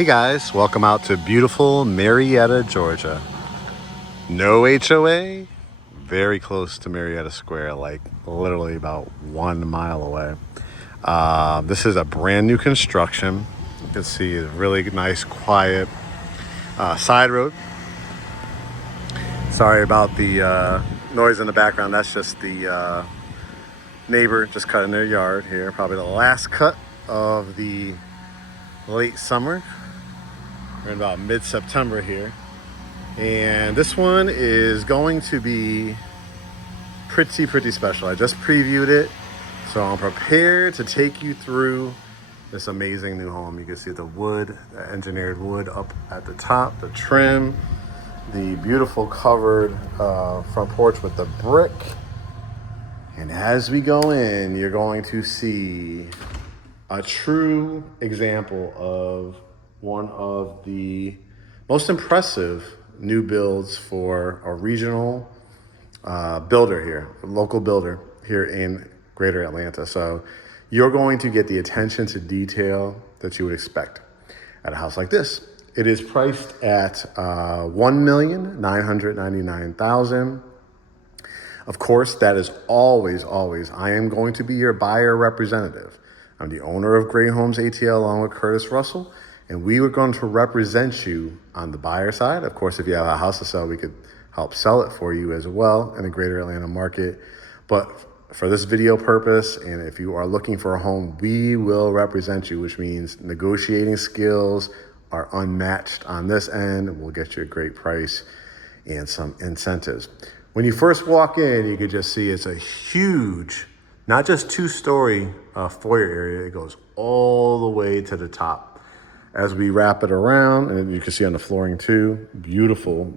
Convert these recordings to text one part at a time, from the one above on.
Hey guys, welcome out to beautiful Marietta, Georgia. No HOA, very close to Marietta Square, like literally about 1 mile away. This is a brand new construction. You can see a really nice, quiet side road. Sorry about the noise in the background. That's just the neighbor just cutting their yard here. Probably the last cut of the late summer. We're in about mid-September here. And this one is going to be pretty special. I just previewed it, so I'm prepared to take you through this amazing new home. You can see the wood, the engineered wood up at the top, the trim, the beautiful covered front porch with the brick. And as we go in, you're going to see a true example of one of the most impressive new builds for a regional builder here, a local builder here in Greater Atlanta. So you're going to get the attention to detail that you would expect at a house like this. It is priced at $1,999,000. Of course, that is always, I am going to be your buyer representative. I'm the owner of GreatHomesATL along with Curtis Russell, and we were going to represent you on the buyer side. Of course, if you have a house to sell, we could help sell it for you as well in the Greater Atlanta market. But for this video purpose, and if you are looking for a home, we will represent you, which means negotiating skills are unmatched on this end. We'll get you a great price and some incentives. When you first walk in, you can just see it's a huge, not just two-story foyer area. It goes all the way to the top. As we wrap it around, and you can see on the flooring too, beautiful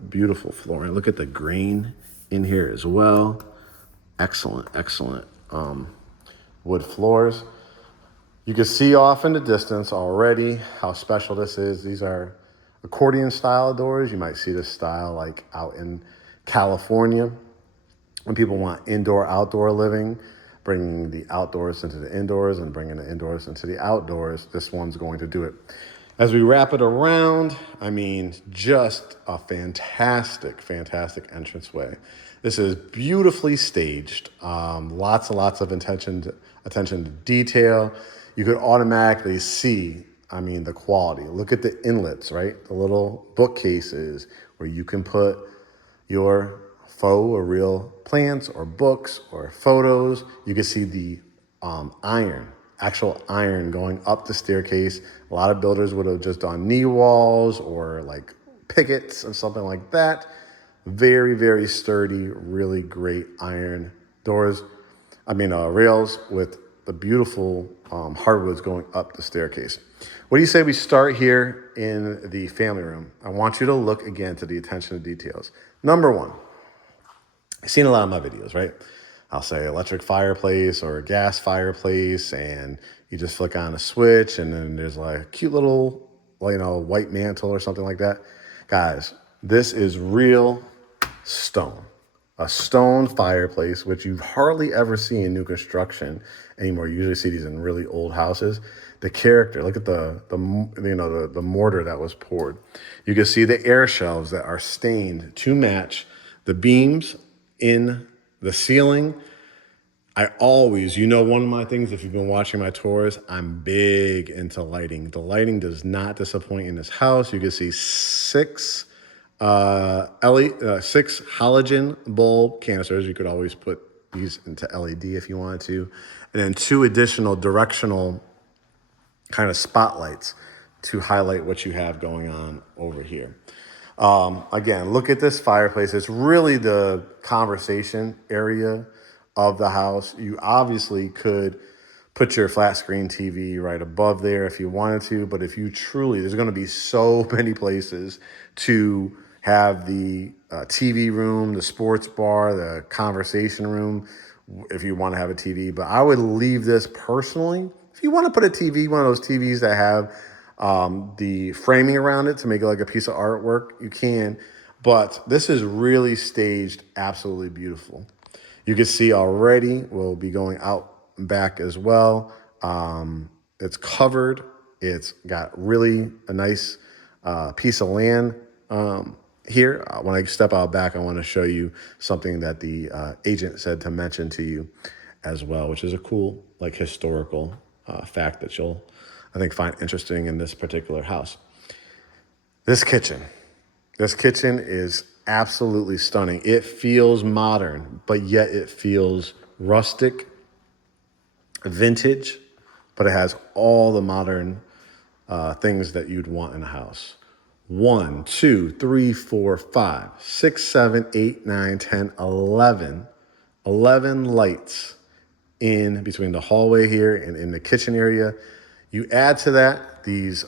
flooring. Look at the grain in here as well. Excellent wood floors. You can see off in the distance already how special this is. These are accordion style doors. You might see this style like out in California when people want indoor outdoor living, bringing the outdoors into the indoors and bringing the indoors into the outdoors. This one's going to do it. As we wrap it around, I mean, just a fantastic entranceway. This is beautifully staged. Lots of attention to detail. You could automatically see, I mean, the quality. Look at the inlets, right? The little bookcases where you can put your faux or real plants or books or photos. You can see the actual iron going up the staircase. A lot of builders would have just done knee walls or like pickets or something like that. Very sturdy, really great iron doors. Rails with the beautiful hardwoods going up the staircase. What do you say we start here in the family room? I want you to look again to the attention to details. Number one, you've seen a lot of my videos, right? I'll say electric fireplace or a gas fireplace, and you just flick on a switch, and then there's like a cute little, white mantle or something like that. Guys, this is real stone. A stone fireplace, which you hardly ever see in new construction anymore. You usually see these in really old houses. The character, look at the mortar that was poured. You can see the air shelves that are stained to match the beams in the ceiling. One of my things, if you've been watching my tours, I'm big into lighting. The lighting does not disappoint in this house. You can see six halogen bulb canisters. You could always put these into LED if you wanted to. And then 2 additional directional kind of spotlights to highlight what you have going on over here. Again, look at this fireplace. It's really the conversation area of the house. You obviously could put your flat screen TV right above there if you wanted to, but if you truly, there's going to be so many places to have the TV room, the sports bar, the conversation room, if you want to have a TV. But I would leave this personally. If you want to put a TV, one of those TVs that have the framing around it to make it like a piece of artwork, you can. But this is really staged, absolutely beautiful. You can see already, we'll be going out back as well. It's covered It's got really a nice piece of land here. When I step out back, I want to show you something that the agent said to mention to you as well, which is a cool, like, historical fact that you'll, I think, find interesting in this particular house. This kitchen is absolutely stunning. It feels modern, but yet it feels rustic, vintage, but it has all the modern things that you'd want in a house. 1, 2, 3, 4, 5, 6, 7, 8, 9, 10, 11. 11 lights in between the hallway here and in the kitchen area. You add to that these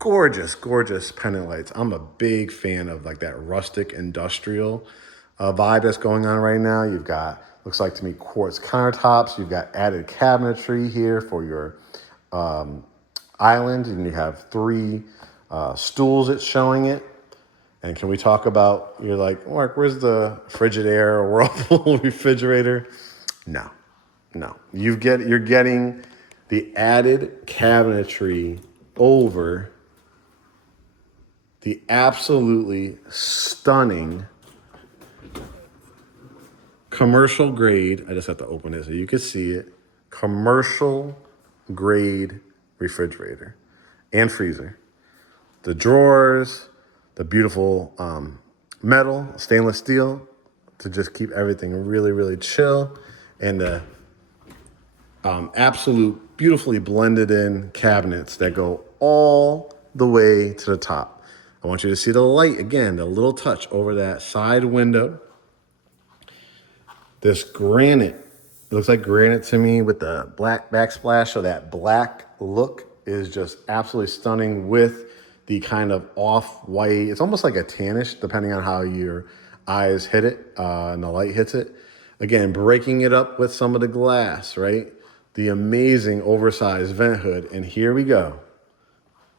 gorgeous, gorgeous pendant lights. I'm a big fan of like that rustic industrial vibe that's going on right now. You've got, looks like to me, quartz countertops. You've got added cabinetry here for your island, and you have 3 stools it's showing it. And can we talk about, you're like, Mark, where's the Frigidaire or Whirlpool refrigerator? No. You're getting the added cabinetry over the absolutely stunning commercial grade, I just have to open it so you can see it, commercial grade refrigerator and freezer. The drawers, the beautiful metal, stainless steel to just keep everything really, really chill, and the absolute beautifully blended in cabinets that go all the way to the top. I want you to see the light again, the little touch over that side window. This granite, it looks like granite to me with the black backsplash, so that black look is just absolutely stunning with the kind of off-white, it's almost like a tannish, depending on how your eyes hit it and the light hits it. Again, breaking it up with some of the glass, right? The amazing oversized vent hood, and here we go.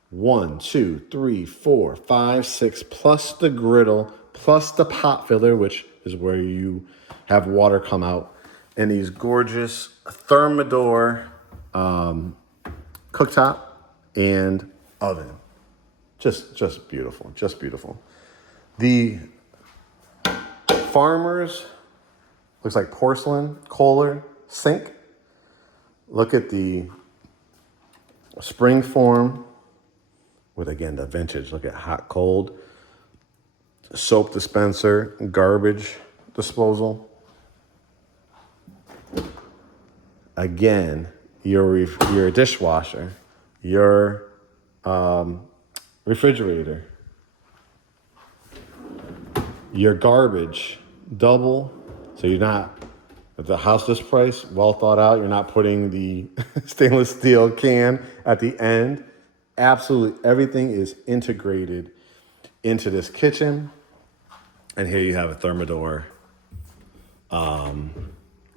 1, 2, 3, 4, 5, 6, plus the griddle, plus the pot filler, which is where you have water come out, and these gorgeous THERMADOR cooktop and oven. Just beautiful, just beautiful. The Farmer's, looks like porcelain, Kohler sink. Look at the spring form with, again, the vintage. Look at hot, cold, soap dispenser, garbage disposal. Again, your dishwasher, your refrigerator, your garbage, double, so you're not, at the house this price, well thought out, you're not putting the stainless steel can at the end. Absolutely everything is integrated into this kitchen. And here you have a THERMADOR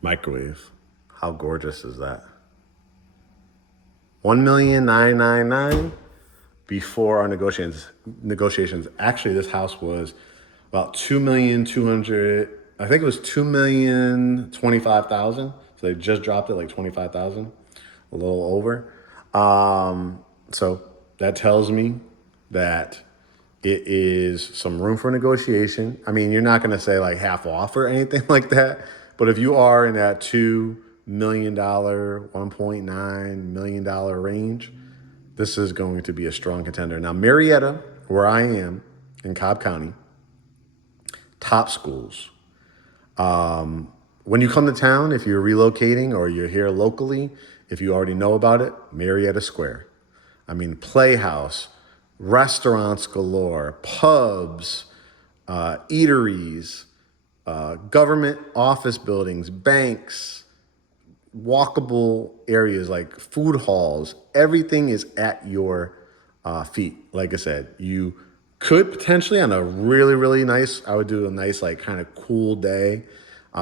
microwave. How gorgeous is that? $1,999,000 before our negotiations. Actually, this house was about $2,200,000. I think it was $2,025,000. So they just dropped it like $25,000, a little over. So that tells me that it is some room for negotiation. I mean, you're not going to say like half off or anything like that. But if you are in that $2 million, $1.9 million range, this is going to be a strong contender. Now, Marietta, where I am in Cobb County, top schools. When you come to town, if you're relocating or you're here locally, if you already know about it, Marietta Square. I mean, playhouse, restaurants galore, pubs, eateries, government office buildings, banks, walkable areas like food halls. Everything is at your feet. Like I said, you could potentially on a really, really nice, I would do a nice like kind of cool day.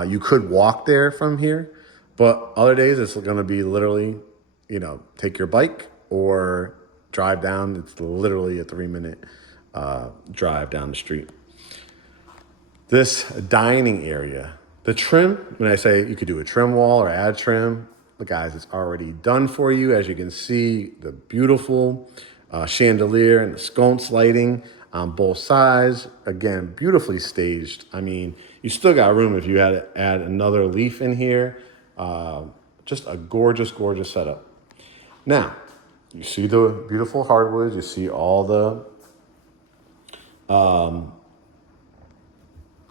You could walk there from here, but other days it's going to be literally, take your bike or drive down. It's literally a 3-minute drive down the street. This dining area, the trim, when I say you could do a trim wall or add trim, But guys, it's already done for you. As you can see, the beautiful chandelier and the sconce lighting on both sides. Again, beautifully staged. I mean, you still got room if you had to add another leaf in here. Just a gorgeous, gorgeous setup. Now, you see the beautiful hardwoods. You see all the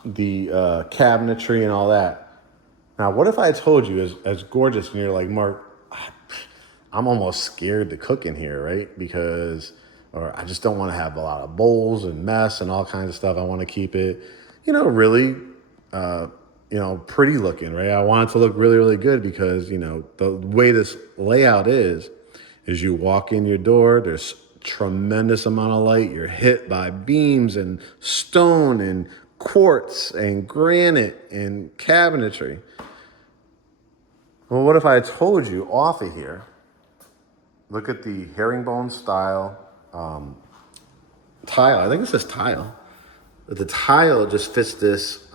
cabinetry and all that. Now, what if I told you, as gorgeous, and you're like, Mark, I'm almost scared to cook in here, right? Or I just don't want to have a lot of bowls and mess and all kinds of stuff. I want to keep it, really, pretty looking, right? I want it to look really, really good because, the way this layout is you walk in your door, there's tremendous amount of light. You're hit by beams and stone and quartz and granite and cabinetry. Well, what if I told you off of here, look at the herringbone style tile. I think it says tile. But the tile just fits this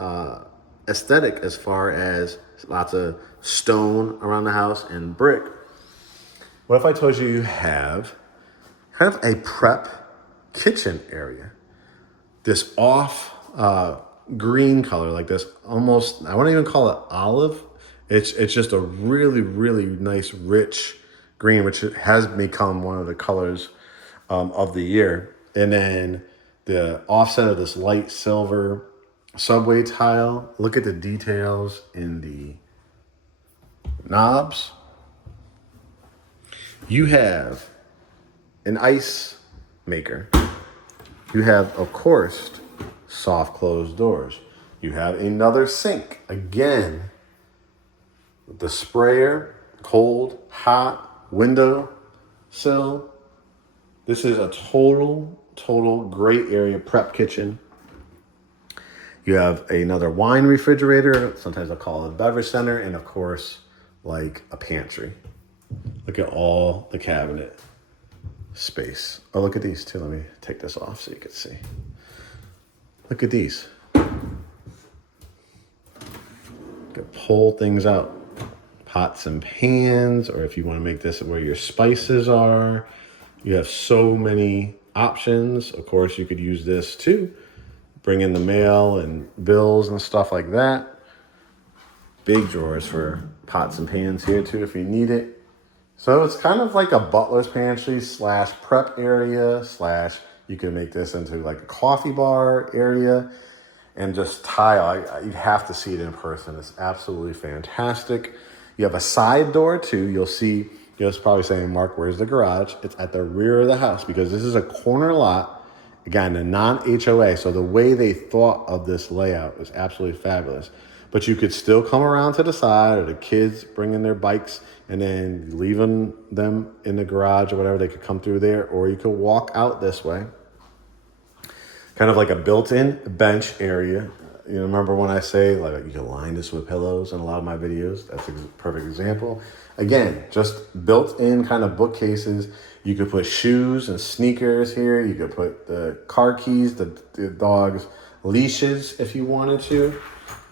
aesthetic as far as lots of stone around the house and brick. What if I told you you have kind of a prep kitchen area? This off green color, like this almost, I wouldn't even call it olive. It's just a really, really nice, rich green, which has become one of the colors of the year. And then the offset of this light silver subway tile. Look at the details in the knobs. You have an ice maker. You have, of course, soft closed doors. You have another sink. Again, the sprayer, cold, hot, window sill. This is a total great area prep kitchen. You have another wine refrigerator. Sometimes I'll call it a beverage center. And of course, like a pantry. Look at all the cabinet space. Oh, look at these too. Let me take this off so you can see. Look at these. You can pull things out. Pots and pans, or if you want to make this where your spices are. You have so many options. Of course, you could use this too. Bring in the mail and bills and stuff like that. Big drawers for pots and pans here too if you need it. So it's kind of like a butler's pantry / prep area / you can make this into like a coffee bar area and just tile. You'd have to see it in person. It's absolutely fantastic. You have a side door too. You'll see, it's probably saying, Mark, where's the garage? It's at the rear of the house because this is a corner lot, again, a non-HOA. So the way they thought of this layout is absolutely fabulous. But you could still come around to the side, or the kids bring in their bikes and then leaving them in the garage or whatever, they could come through there, or you could walk out this way. Kind of like a built-in bench area. Remember when I say like you can line this with pillows in a lot of my videos? That's a perfect example. Again, just built-in kind of bookcases. You could put shoes and sneakers here. You could put the car keys, the dog's leashes if you wanted to.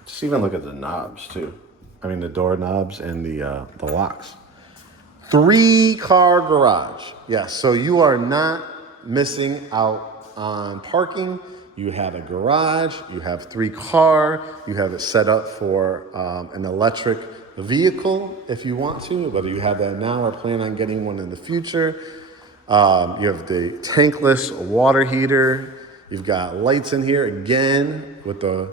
Just even look at the knobs too. I mean the door knobs and the locks. 3-car garage. Yes, so you are not missing out on parking. You have a garage, you have 3-car, you have it set up for an electric vehicle if you want to, whether you have that now or plan on getting one in the future. You have the tankless water heater. You've got lights in here again with the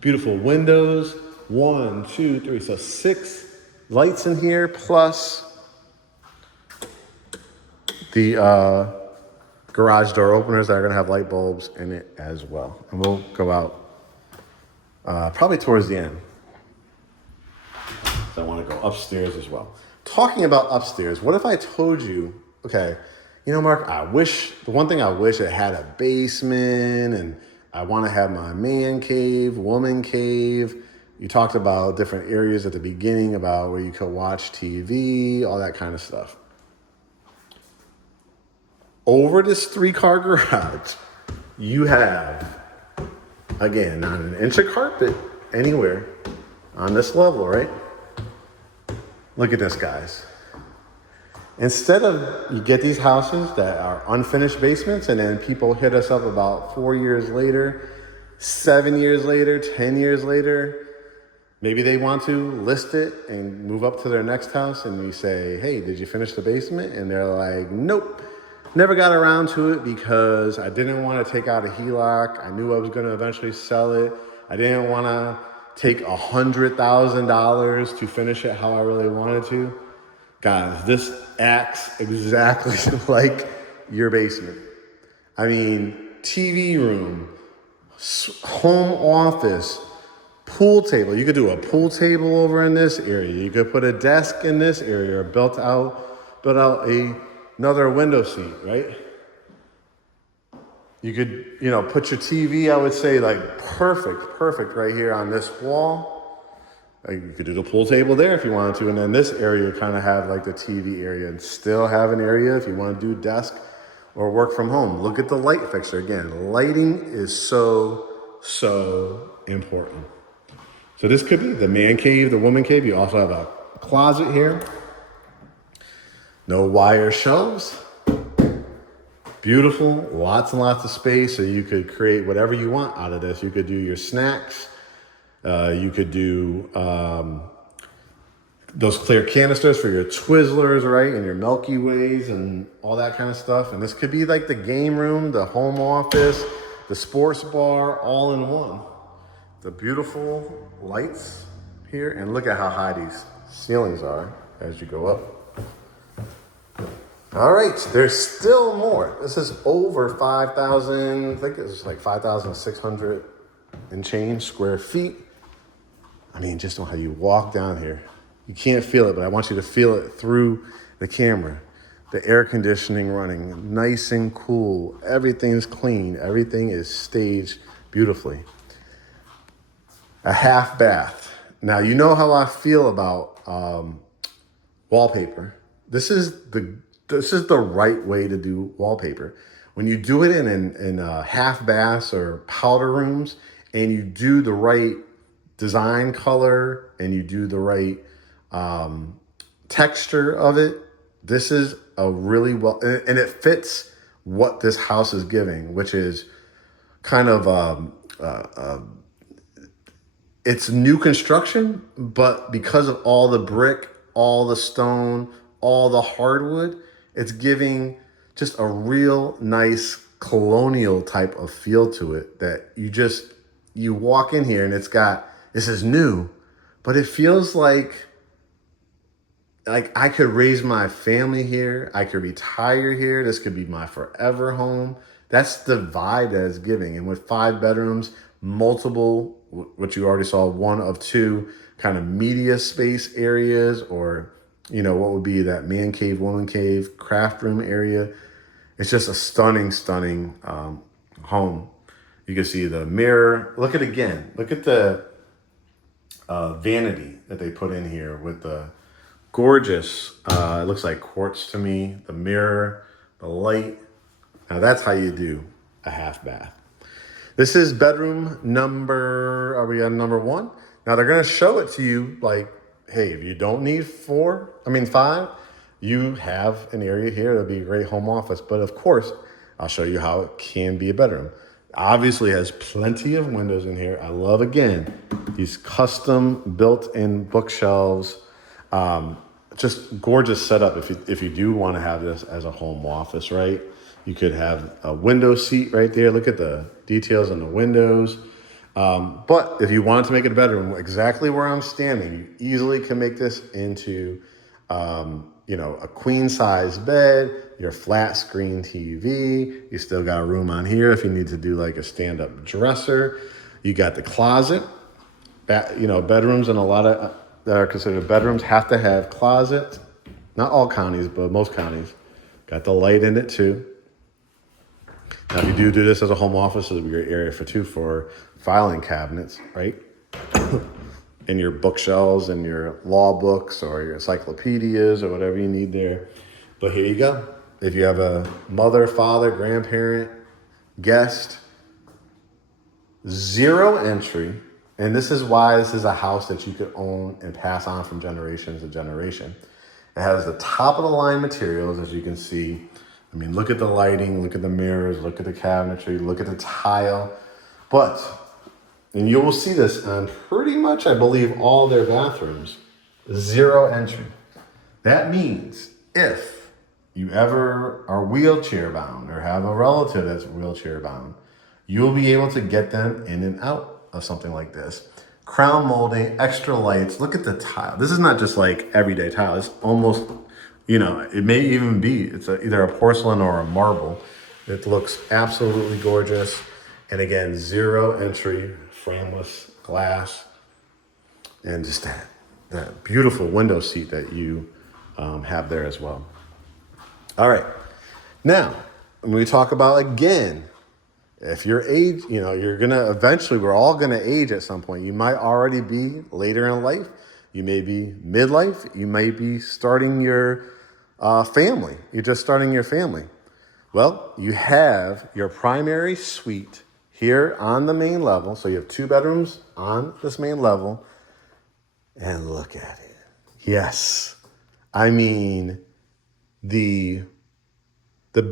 beautiful windows. 1, 2, 3, so 6 lights in here plus the garage door openers that are going to have light bulbs in it as well. And we'll go out probably towards the end. So I want to go upstairs as well. Talking about upstairs, what if I told you, okay, Mark, the one thing I wish it had a basement, and I want to have my man cave, woman cave. You talked about different areas at the beginning about where you could watch TV, all that kind of stuff. Over this 3-car garage, you have, again, not an inch of carpet anywhere on this level, right? Look at this, guys. Instead of, you get these houses that are unfinished basements and then people hit us up about 4 years later, 7 years later, 10 years later, maybe they want to list it and move up to their next house and you say, hey, did you finish the basement? And they're like, nope, never got around to it because I didn't want to take out a HELOC. I knew I was going to eventually sell it. I didn't want to take $100,000 to finish it how I really wanted to. Guys, this acts exactly like your basement. I mean, TV room, home office, pool table. You could do a pool table over in this area. You could put a desk in this area or built out another window seat, right? You could, put your TV, I would say like perfect right here on this wall. You could do the pool table there if you wanted to. And then this area kind of have like the TV area and still have an area if you want to do desk or work from home. Look at the light fixture. Again, lighting is so important. So this could be the man cave, the woman cave. You also have a closet here. No wire shelves. Beautiful, lots and lots of space. So you could create whatever you want out of this. You could do your snacks. You could do those clear canisters for your Twizzlers, right? And your Milky Ways and all that kind of stuff. And this could be like the game room, the home office, the sports bar, all in one. The beautiful lights here. And look at how high these ceilings are as you go up. All right, there's still more. This is over 5,000, I think it's like 5,600 and change square feet. I mean, just how you walk down here. You can't feel it, but I want you to feel it through the camera. The air conditioning running, nice and cool. Everything's clean. Everything is staged beautifully. A half bath. Now, you know how I feel about wallpaper. This is the right way to do wallpaper. When you do it in half baths or powder rooms, and you do the right design color and you do the right texture of it, this is a really well, and it fits what this house is giving, which is kind of it's new construction, but because of all the brick, all the stone, all the hardwood, it's giving just a real nice colonial type of feel to it that you walk in here and this is new, but it feels like I could raise my family here. I could retire here. This could be my forever home. That's the vibe that it's giving. And with 5 bedrooms, multiple, what you already saw, 1 of 2 kind of media space areas, or, what would be that man cave, woman cave, craft room area. It's just a stunning home. You can see the mirror. Look at the vanity that they put in here with the gorgeous, it looks like quartz to me, the mirror, the light. Now that's how you do a half bath. This is bedroom are we on number 1? Now they're gonna show it to you like, hey, if you don't need 5, you have an area here that'll be a great home office. But of course, I'll show you how it can be a bedroom. Obviously has plenty of windows in here. I love, again, these custom built-in bookshelves. Just gorgeous setup if you do want to have this as a home office, right? You could have a window seat right there. Look at the details on the windows. But if you wanted to make it a bedroom, exactly where I'm standing, you easily can make this into a queen size bed, your flat screen TV. You still got room on here if you need to do like a stand up dresser. You got the closet. Bedrooms, and a lot of that are considered bedrooms have to have closets. Not all counties, but most counties. Got the light in it too. Now, if you do this as a home office, it'll be your area for filing cabinets, right? And your bookshelves and your law books or your encyclopedias or whatever you need there. But here you go. If you have a mother, father, grandparent, guest, 0 entry, And this is why this is a house that you could own and pass on from generation to generation. It has the top of the line materials, as you can see. I mean, look at the lighting, look at the mirrors, look at the cabinetry, look at the tile. But, and you will see this on pretty much, I believe, all their bathrooms, 0 entry. That means if you ever are wheelchair bound or have a relative that's wheelchair bound, you'll be able to get them in and out of something like this. Crown molding, extra lights. Look at the tile. This is not just like everyday tile. It's almost, you know, it may even be, it's either a porcelain or a marble. It looks absolutely gorgeous. And again, 0 entry, frameless glass, and just that beautiful window seat that you have there as well. All right. Now, when we talk about, again, if you're age, you know, you're going to eventually, we're all going to age at some point. You might already be later in life. You may be midlife. You may be starting your family. You're just starting your family. Well, you have your primary suite here on the main level. So you have 2 bedrooms on this main level. And look at it. Yes. I mean, the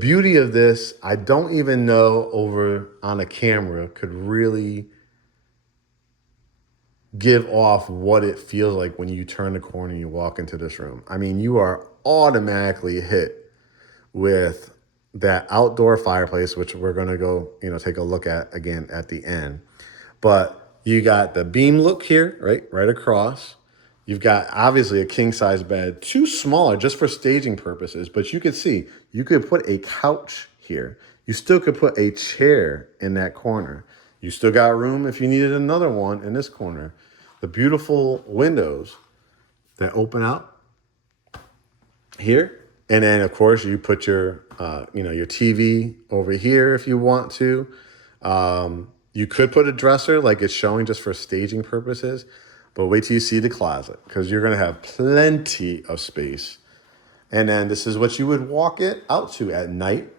beauty of this, I don't even know over on a camera could really give off what it feels like when you turn the corner and you walk into this room. I mean, you are automatically hit with that outdoor fireplace, which we're going to go, you know, take a look at again at the end. But you got the beam look here, right across. You've got obviously a king size bed, too smaller just for staging purposes, but you could see, you could put a couch here. You still could put a chair in that corner. You still got room if you needed another one in this corner. The beautiful windows that open out here. And then of course you put your, your TV over here if you want to. You could put a dresser like it's showing just for staging purposes. But wait till you see the closet, because you're going to have plenty of space. And then this is what you would walk it out to at night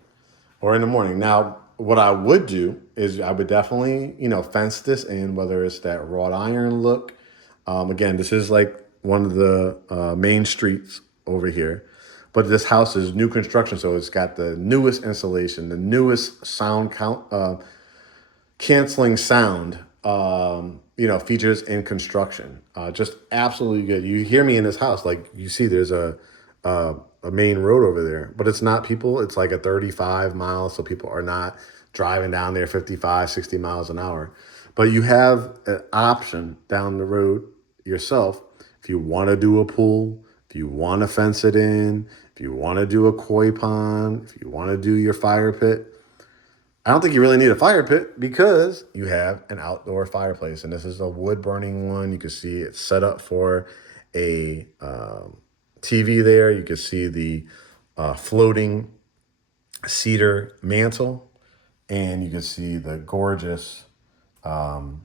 or in the morning. Now, what I would do is I would definitely, fence this in, whether it's that wrought iron look. Again, this is like one of the main streets over here. But this house is new construction, so it's got the newest insulation, the newest sound canceling sound. Features in construction, just absolutely good. You hear me in this house, like you see there's a main road over there, but it's not people. It's like a 35 miles. So people are not driving down there 55, 60 miles an hour, but you have an option down the road yourself. If you want to do a pool, if you want to fence it in, if you want to do a koi pond, if you want to do your fire pit, I don't think you really need a fire pit because you have an outdoor fireplace. And this is a wood burning one. You can see it's set up for a TV there. You can see the floating cedar mantle. And you can see the gorgeous stone.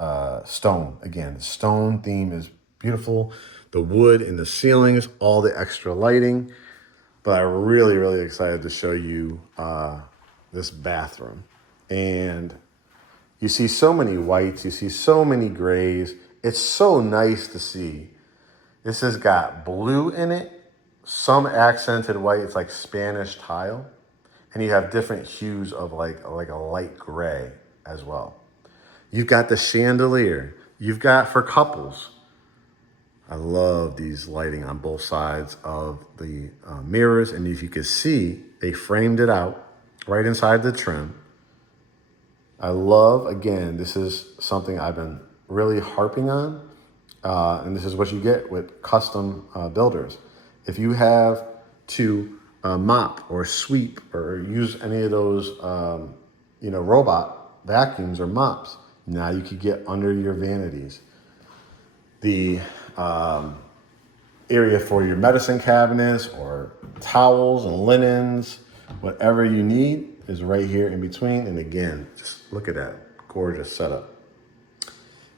Again, the stone theme is beautiful. The wood in the ceilings, all the extra lighting. But I'm really, really excited to show you this bathroom. And you see so many whites, you see so many grays. It's so nice to see. This has got blue in it, some accented white. It's like Spanish tile. And you have different hues of like a light gray as well. You've got the chandelier. You've got for couples. I love these lighting on both sides of the mirrors. And if you can see, they framed it out right inside the trim. I love, again, this is something I've been really harping on. And this is what you get with custom builders. If you have to mop or sweep or use any of those, robot vacuums or mops, now you could get under your vanities. The area for your medicine cabinets or towels and linens, whatever you need is right here in between. And again, just look at that gorgeous setup.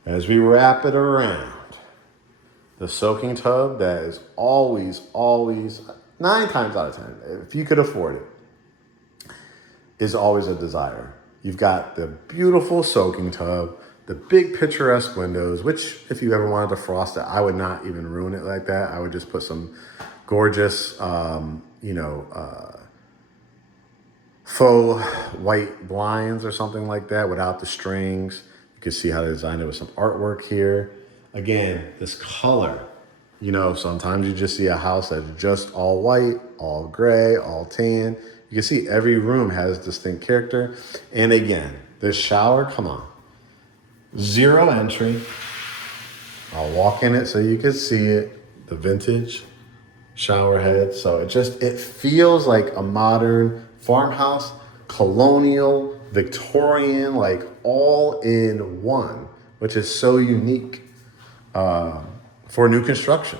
As we wrap it around, the soaking tub that is always, 9 times out of 10, if you could afford it, is always a desire. You've got the beautiful soaking tub, The big picturesque windows, which if you ever wanted to frost it, I would not even ruin it like that. I would just put some gorgeous, faux white blinds or something like that without the strings. You can see how they designed it with some artwork here. Again, this color, sometimes you just see a house that's just all white, all gray, all tan. You can see every room has distinct character. And again, this shower, come on. 0 entry. I'll walk in it so you can see it. The vintage shower head. So it feels like a modern farmhouse, colonial, Victorian, like all in one, which is so unique for new construction.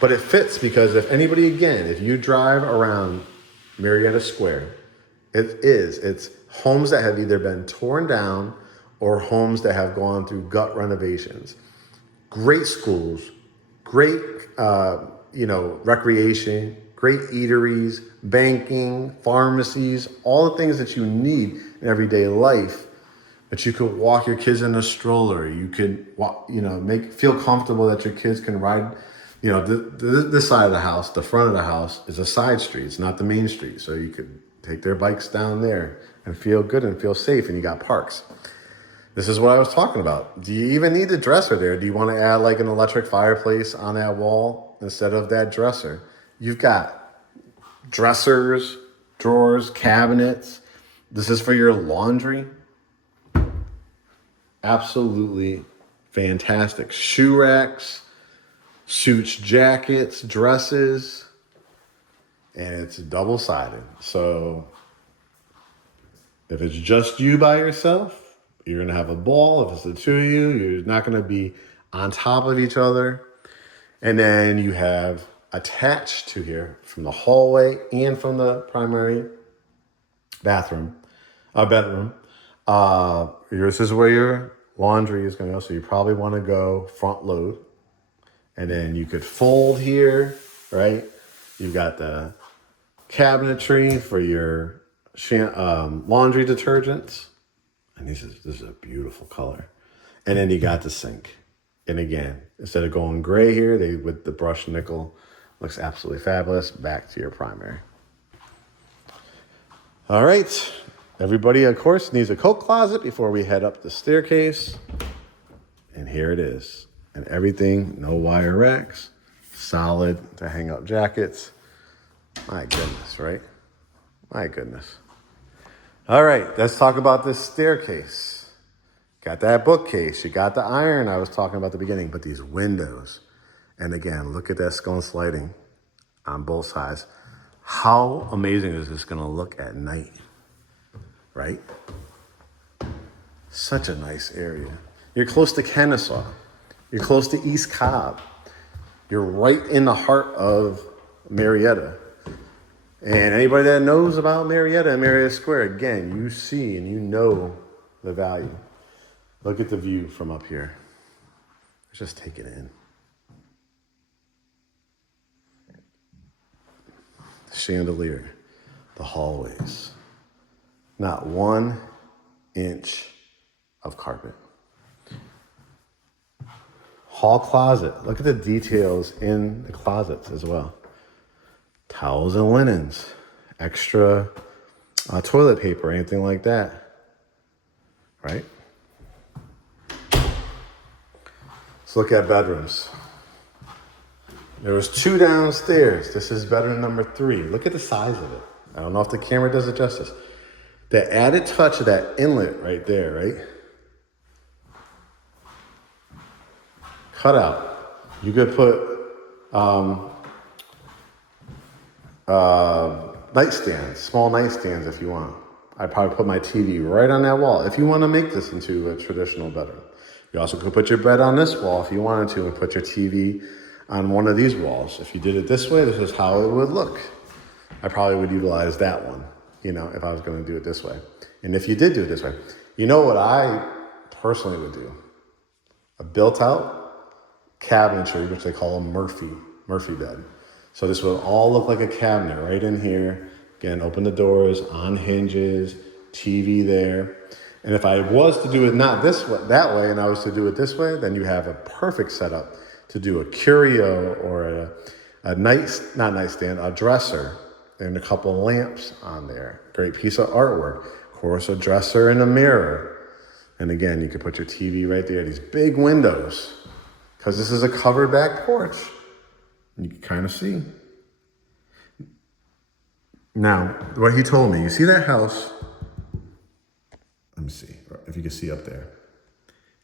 But it fits because if you drive around Marietta Square, it's homes that have either been torn down or homes that have gone through gut renovations. Great schools, great, recreation, great eateries, banking, pharmacies, all the things that you need in everyday life. But you could walk your kids in a stroller. You could, feel comfortable that your kids can ride. This side of the house, the front of the house, is a side street. It's not the main street. So you could take their bikes down there and feel good and feel safe. And you got parks. This is what I was talking about. Do you even need the dresser there? Do you want to add like an electric fireplace on that wall instead of that dresser? You've got dressers, drawers, cabinets. This is for your laundry. Absolutely fantastic. Shoe racks, suits, jackets, dresses, and it's double-sided. So if it's just you by yourself, you're going to have a ball. If it's the two of you, you're not going to be on top of each other. And then you have attached to here from the hallway and from the primary bedroom. This is where your laundry is going to go. So you probably want to go front load. And then you could fold here, right? You've got the cabinetry for your laundry detergents. And this is a beautiful color. And then you got the sink. And again, instead of going gray here, with the brushed nickel, looks absolutely fabulous. Back to your primary. All right. Everybody, of course, needs a coat closet before we head up the staircase. And here it is. And everything, no wire racks, solid to hang up jackets. My goodness, right? My goodness. All right, let's talk about this staircase. Got that bookcase. You got the iron I was talking about at the beginning, but these windows. And again, look at that scone sliding on both sides. How amazing is this going to look at night, right? Such a nice area. You're close to Kennesaw. You're close to East Cobb. You're right in the heart of Marietta. And anybody that knows about Marietta and Marietta Square, again, you see and you know the value. Look at the view from up here. Let's just take it in. The chandelier, the hallways. Not 1 inch of carpet. Hall closet. Look at the details in the closets as well. Towels and linens, extra toilet paper, anything like that, right? Let's look at bedrooms. There was 2 downstairs. This is bedroom number 3. Look at the size of it. I don't know if the camera does it justice. The added touch of that inlet right there, right? Cut out. You could put nightstands, small nightstands if you want. I'd probably put my TV right on that wall if you want to make this into a traditional bedroom. You also could put your bed on this wall if you wanted to and put your TV on one of these walls. If you did it this way, this is how it would look. I probably would utilize that one, if I was going to do it this way. And if you did do it this way, you know what I personally would do? A built-out cabinetry, which they call a Murphy bed. So this will all look like a cabinet right in here. Again, open the doors, on hinges, TV there. And if I was to do it not this way, that way, and I was to do it this way, then you have a perfect setup to do a curio or a nightstand, a dresser, and a couple of lamps on there. Great piece of artwork. Of course, a dresser and a mirror. And again, you could put your TV right there. These big windows, because this is a covered back porch. You can kind of see. Now, what he told me, you see that house? Let me see if you can see up there.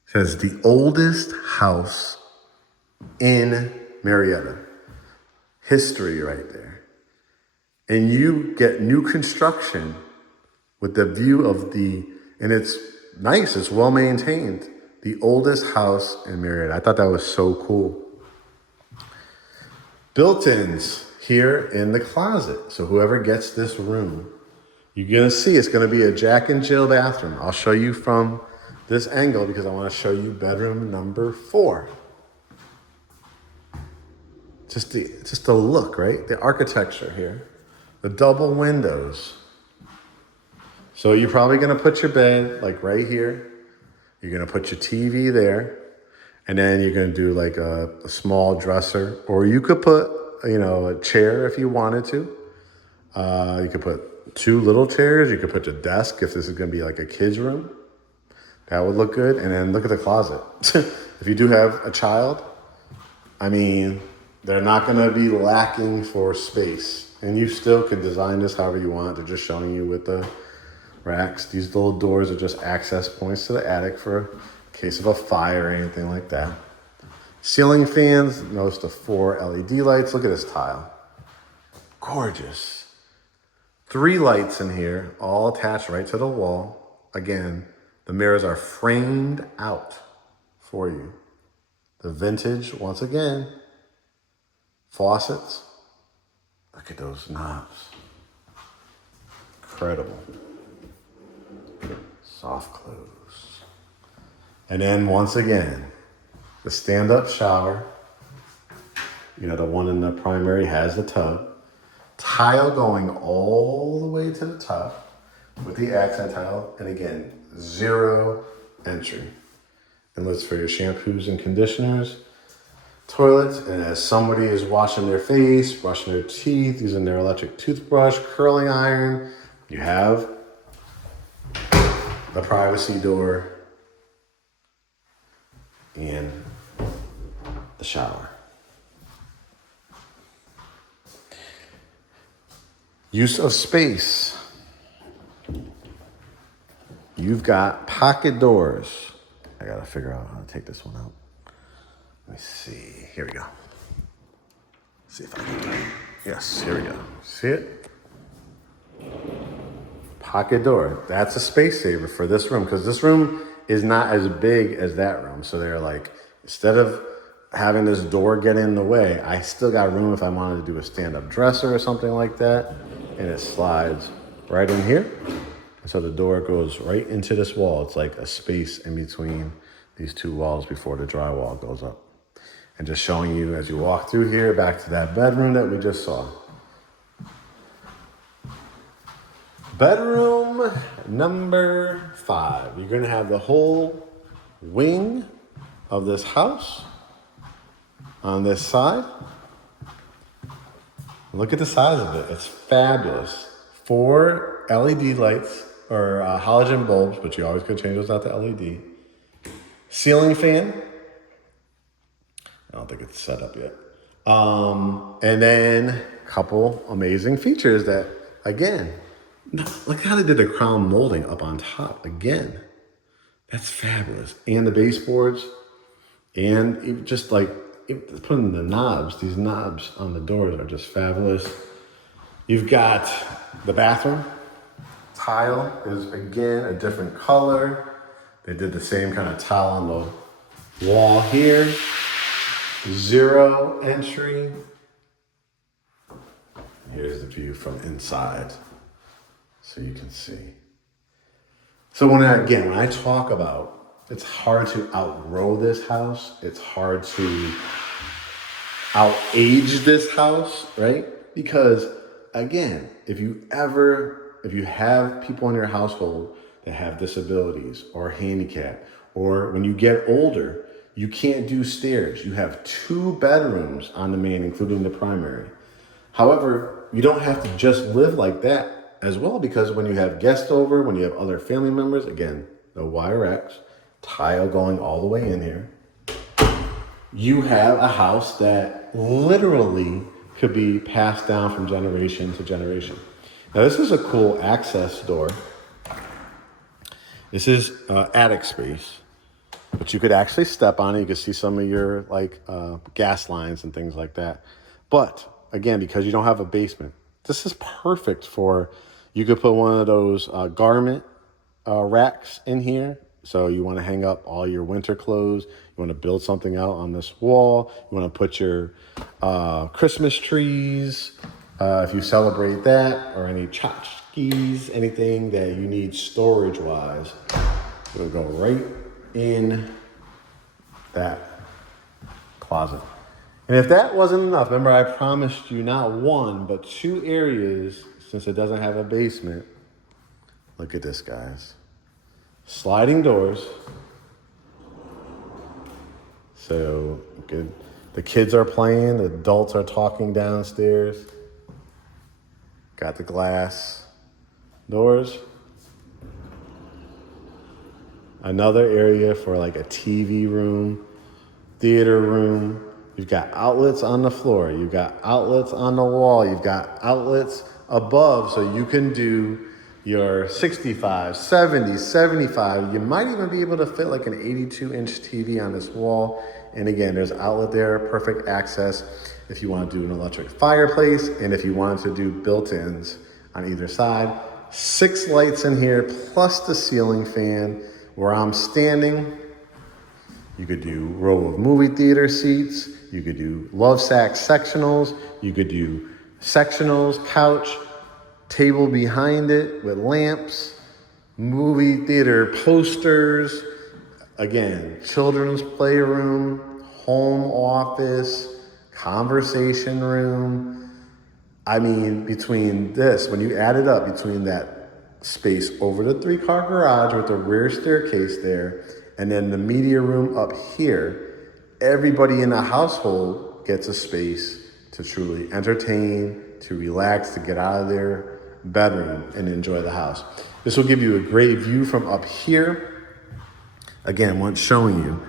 It says the oldest house in Marietta. History right there. And you get new construction with the view of and it's nice, it's well maintained. The oldest house in Marietta. I thought that was so cool. Built-ins here in the closet. So whoever gets this room, you're gonna see it's gonna be a Jack and Jill bathroom. I'll show you from this angle because I wanna show you bedroom number 4. Just the look, right? The architecture here. The double windows. So you're probably gonna put your bed like right here. You're gonna put your TV there. And then you're gonna do like a small dresser. Or you could put, a chair if you wanted to. You could put 2 little chairs. You could put your desk if this is gonna be like a kid's room. That would look good. And then look at the closet. If you do have a child, they're not gonna be lacking for space. And you still can design this however you want. They're just showing you with the racks. These little doors are just access points to the attic for in case of a fire or anything like that. Ceiling fans, notice the 4 LED lights. Look at this tile. Gorgeous. 3 lights in here, all attached right to the wall. Again, the mirrors are framed out for you. The vintage, once again. Faucets. Look at those knobs. Incredible. Soft close. And then once again, the stand-up shower. The one in the primary has the tub. Tile going all the way to the top with the accent tile. And again, 0 entry. Inlets for your shampoos and conditioners. Toilets, and as somebody is washing their face, brushing their teeth, using their electric toothbrush, curling iron, you have the privacy door and the shower. Use of space. You've got pocket doors. I gotta figure out how to take this one out. Let me see. Here we go. See if I can do it. Yes, here we go. See it? Pocket door. That's a space saver for this room because this room is not as big as that room. So they're like, instead of having this door get in the way, I still got room if I wanted to do a stand-up dresser or something like that. And it slides right in here. So the door goes right into this wall. It's like a space in between these 2 walls before the drywall goes up. And just showing you as you walk through here, back to that bedroom that we just saw. Bedroom number 5. You're gonna have the whole wing of this house on this side. Look at the size of it, it's fabulous. 4 LED lights, or halogen bulbs, but you always could change those out to LED. Ceiling fan. I don't think it's set up yet. And then a couple amazing features that, again, look how they did the crown molding up on top. Again, that's fabulous. And the baseboards, and even just like putting the knobs, these knobs on the doors are just fabulous. You've got the bathroom. Tile is, again, a different color. They did the same kind of tile on the wall here. 0 entry. Here's the view from inside, so you can see. So when I talk about, it's hard to outgrow this house. It's hard to outage this house, right? Because again, if you have people in your household that have disabilities or handicap, or when you get older, you can't do stairs. You have 2 bedrooms on the main, including the primary. However, you don't have to just live like that as well, because when you have guests over, when you have other family members, again, no wire X, tile going all the way in here, you have a house that literally could be passed down from generation to generation. Now, this is a cool access door. This is attic space, but you could actually step on it. You could see some of your gas lines and things like that. But again, because you don't have a basement, this is perfect for, you could put one of those garment racks in here. So you want to hang up all your winter clothes. You want to build something out on this wall. You want to put your Christmas trees, if you celebrate that, or any tchotchkes, anything that you need storage-wise. It'll go right in that closet. And if that wasn't enough, remember I promised you not 1, but 2 areas, since it doesn't have a basement. Look at this, guys. Sliding doors. So good. The kids are playing, the adults are talking downstairs. Got the glass doors. Another area for like a TV room, theater room. You've got outlets on the floor. You've got outlets on the wall. You've got outlets above, so you can do your 65, 70, 75. You might even be able to fit like an 82-inch TV on this wall. And again, there's outlet there, perfect access if you want to do an electric fireplace, and if you wanted to do built-ins on either side. 6 lights in here, plus the ceiling fan. Where I'm standing, you could do row of movie theater seats. You could do love sack sectionals. You could do sectionals, couch, table behind it with lamps, movie theater posters. Again, children's playroom, home office, conversation room. I mean, between this, when you add it up, between that space over the 3-car garage with the rear staircase there, and then the media room up here, everybody in the household gets a space to truly entertain, to relax, to get out of their bedroom and enjoy the house. This will give you a great view from up here. Again, once showing you,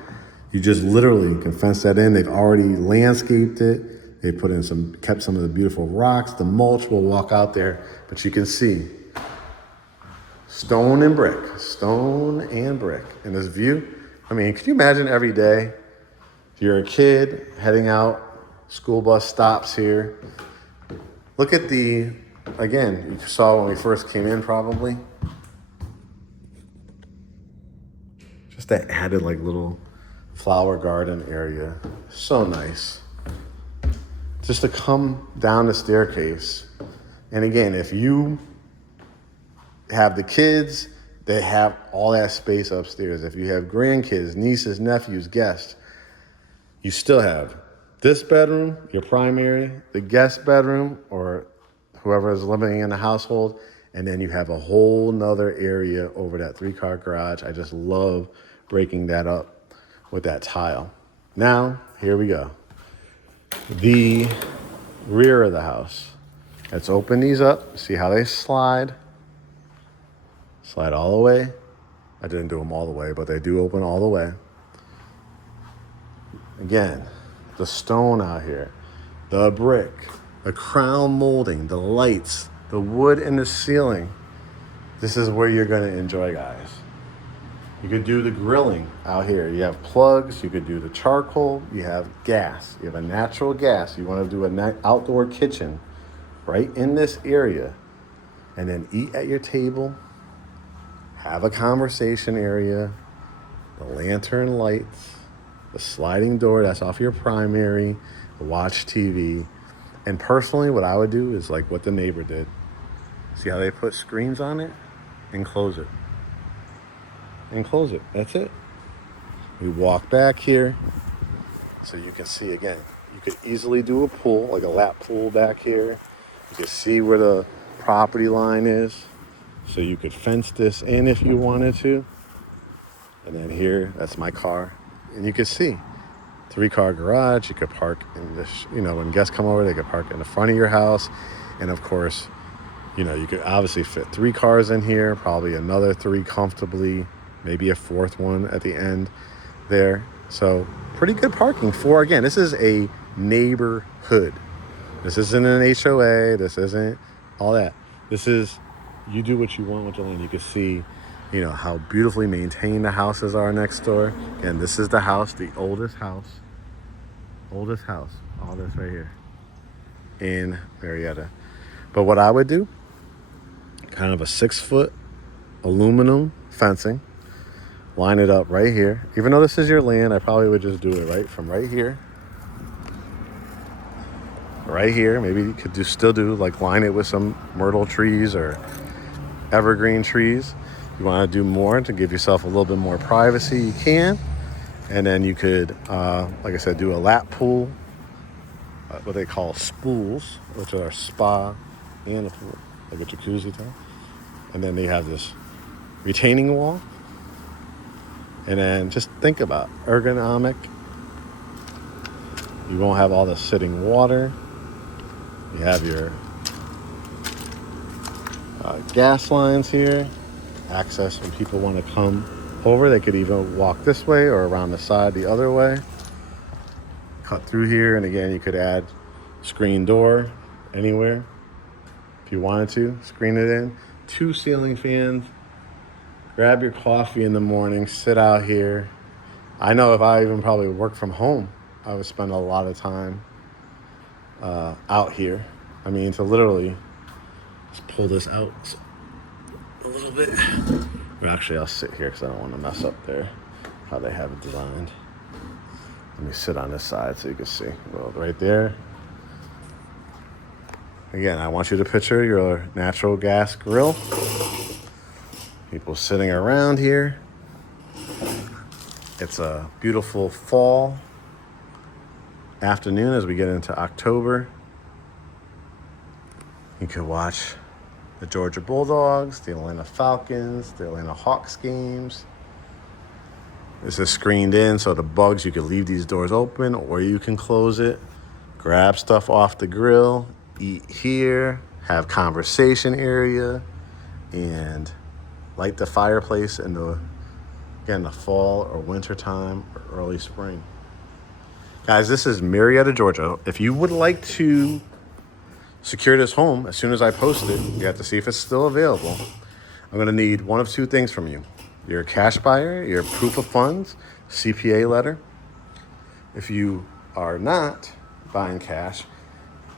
you just literally can fence that in. They've already landscaped it. They put in kept some of the beautiful rocks. The mulch will walk out there, but you can see stone and brick. And this view, I mean, could you imagine every day, if you're a kid heading out, school bus stops here. Look at again, you saw when we first came in probably. Just that added like little flower garden area. So nice. Just to come down the staircase. And again, if you have the kids, they have all that space upstairs. If you have grandkids, nieces, nephews, guests, you still have this bedroom, your primary, the guest bedroom, or whoever is living in the household, and then you have a whole nother area over that 3-car garage. I just love breaking that up with that tile. Now, here we go. The rear of the house. Let's open these up, see how they slide. Slide all the way. I didn't do them all the way, but they do open all the way. Again, the stone out here, the brick, the crown molding, the lights, the wood in the ceiling. This is where you're gonna enjoy, guys. You could do the grilling out here. You have plugs, you could do the charcoal, you have gas, you have a natural gas. You wanna do an outdoor kitchen right in this area, and then eat at your table, have a conversation area, the lantern lights, the sliding door, that's off your primary, watch TV. And personally, what I would do is like what the neighbor did. See how they put screens on it? And close it. And close it, that's it. We walk back here, so you can see again, you could easily do a pool, like a lap pool back here. You can see where the property line is. So you could fence this in if you wanted to. And then here, that's my car. And you could see 3-car garage. You could park in this, when guests come over, they could park in the front of your house. And of course, you could obviously fit 3 cars in here, probably another 3 comfortably, maybe a 4th one at the end there. So pretty good parking for, again, this is a neighborhood. This isn't an HOA. This isn't all that. This is, you do what you want with your land. You can see, how beautifully maintained the houses are next door. Again, this is the house, the oldest house, all this right here in Marietta. But what I would do, kind of a 6-foot aluminum fencing, line it up right here. Even though this is your land, I probably would just do it right from right here. Right here, maybe you could still do like line it with some myrtle trees or evergreen trees. You want to do more to give yourself a little bit more privacy, you can. And then you could, like I said, do a lap pool, what they call spools, which are a spa and a pool, like a jacuzzi type. And then they have this retaining wall. And then just think about ergonomic. You won't have all the sitting water. You have your gas lines here. Access when people want to come over. They could even walk this way or around the side the other way. Cut through here. And again, you could add screen door anywhere if you wanted to. Screen it in. 2 ceiling fans. Grab your coffee in the morning. Sit out here. I know if I even probably work from home, I would spend a lot of time out here. I mean, to literally just pull this out a little bit. Or actually, I'll sit here because I don't want to mess up there how they have it designed. Let me sit on this side so you can see. Well, right there. Again, I want you to picture your natural gas grill. People sitting around here. It's a beautiful fall afternoon as we get into October. You can watch the Georgia Bulldogs, the Atlanta Falcons, the Atlanta Hawks games. This is screened in, so the bugs, you can leave these doors open or you can close it. Grab stuff off the grill, eat here, have conversation area, and light the fireplace in the fall or winter time or early spring. Guys, this is Marietta, Georgia. If you would like to secure this home, as soon as I post it, you have to see if it's still available. I'm going to need one of 2 things from you. Your cash buyer, your proof of funds, CPA letter. If you are not buying cash,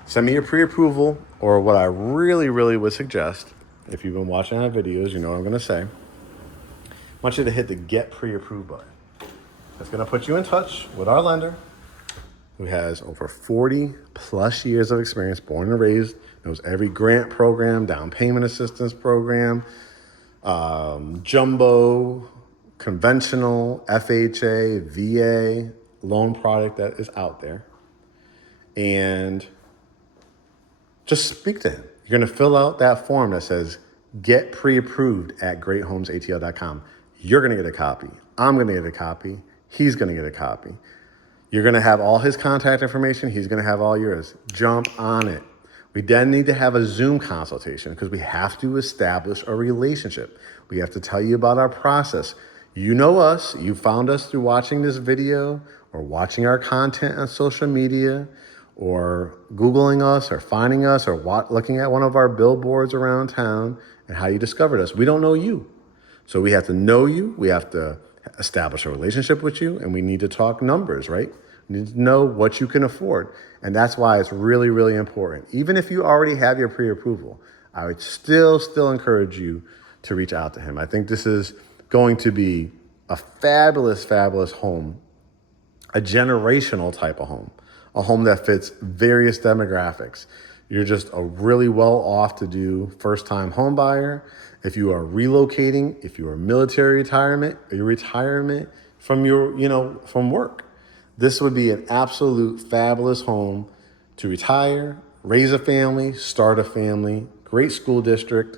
send me your pre-approval, or what I really, really would suggest, if you've been watching our videos, you know what I'm going to say. I want you to hit the Get Pre-Approved button. That's going to put you in touch with our lender, who has over 40 plus years of experience, born and raised, knows every grant program, down payment assistance program, jumbo, conventional, FHA, VA, loan product that is out there. And just speak to him. You're going to fill out that form that says, get pre-approved at GreatHomesATL.com. You're going to get a copy. I'm going to get a copy. He's going to get a copy. You're going to have all his contact information. He's going to have all yours. Jump on it. We then need to have a Zoom consultation because we have to establish a relationship. We have to tell you about our process. You know us. You found us through watching this video or watching our content on social media or Googling us or finding us or looking at one of our billboards around town and how you discovered us. We don't know you. So we have to know you. We have to establish a relationship with you, and we need to talk numbers, right? We need to know what you can afford. And that's why it's really, really important. Even if you already have your pre-approval, I would still encourage you to reach out to him. I think this is going to be a fabulous, fabulous home, a generational type of home, a home that fits various demographics. You're just a really well-off to do first-time home buyer. If you are relocating, if you are military retirement, or your retirement from from work, this would be an absolute fabulous home to retire, raise a family, start a family, great school district,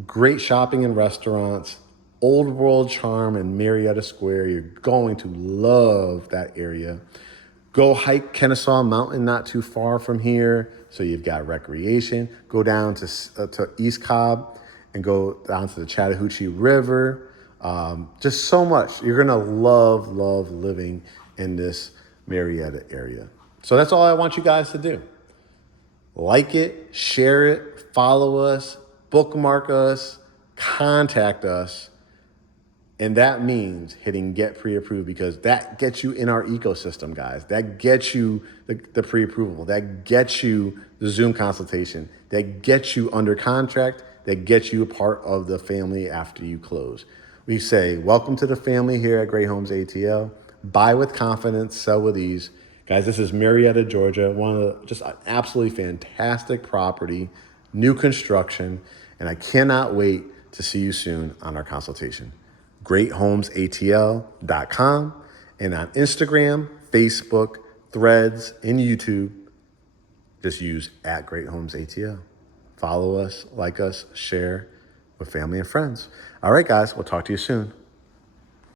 great shopping and restaurants, old world charm in Marietta Square. You're going to love that area. Go hike Kennesaw Mountain not too far from here. So you've got recreation. Go down to East Cobb and go down to the Chattahoochee River. Just so much. You're going to love living in this Marietta area. So that's all I want you guys to do. Like it, share it, follow us, bookmark us, contact us. And that means hitting get pre-approved, because that gets you in our ecosystem, guys. That gets you the pre-approval. That gets you the Zoom consultation. That gets you under contract. That gets you a part of the family after you close. We say, welcome to the family here at GreatHomesATL. Buy with confidence, sell with ease. Guys, this is Marietta, Georgia. One of the, just an absolutely fantastic property, new construction, and I cannot wait to see you soon on our consultation. GreatHomesATL.com, and on Instagram, Facebook, Threads, and YouTube, just use @GreatHomesATL. Follow us, like us, share with family and friends. All right, guys, we'll talk to you soon.